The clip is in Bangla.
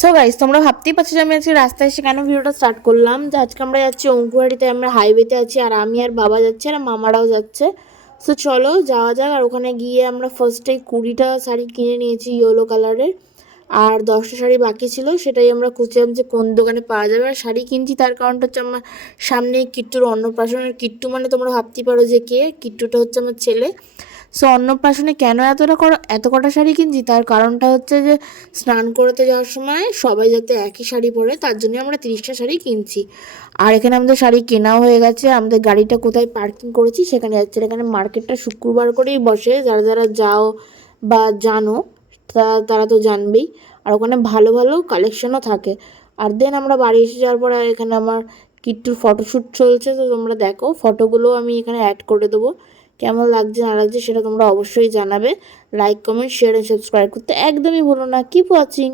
সো গাইস, তোমরা ভাবতেই পারছো যে আমি আজকে রাস্তায় এসে কেন ভিডিওটা স্টার্ট করলাম। যে আজকে আমরা যাচ্ছি অঙ্কুয়ারিতে, আমরা হাইওয়েতে আছি, আর আমি আর বাবা যাচ্ছে আর মামারাও যাচ্ছে। সো চলো যাওয়া যাক। আর ওখানে গিয়ে আমরা ফার্স্টে 20টা শাড়ি কিনে নিয়েছি ইয়েলো কালারের, আর 10টা শাড়ি বাকি ছিল, সেটাই আমরা খুঁজছিলাম যে কোন দোকানে পাওয়া যাবে। আর শাড়ি কিনছি তার কারণটা হচ্ছে আমার সামনে কিট্টুর অন্নপ্রাশনের। কিট্টু মানে তোমরা ভাবতেই পারো যে কে, কিট্টুটা হচ্ছে আমার ছেলে। সো অন্নপ্রাশনে কেন এত কটা শাড়ি কিনছি, তার কারণটা হচ্ছে যে স্নান করতে যাওয়ার সময় সবাই যাতে একই শাড়ি পরে, তার জন্য আমরা 30টা শাড়ি কিনছি। আর এখানে আমাদের শাড়ি কেনাও হয়ে গেছে। আমাদের গাড়িটা কোথায় পার্কিং করেছি সেখানে যাচ্ছে। এখানে মার্কেটটা শুক্রবার করেই বসে, যারা যারা যাও বা জানো তারা তো জানবেই। আর ওখানে ভালো ভালো কালেকশনও থাকে। আর দেন আমরা বাড়ি এসে যাওয়ার পরে এখানে আমার কিট্টুর ফটোশ্যুট চলছে, তো তোমরা দেখো ফটোগুলো আমি এখানে অ্যাড করে দেবো। কেমন লাগছে না লাগছে সেটা তোমরা অবশ্যই জানাবে। Like, comment, share and subscribe করতে একদমই ভুলো না। Keep watching.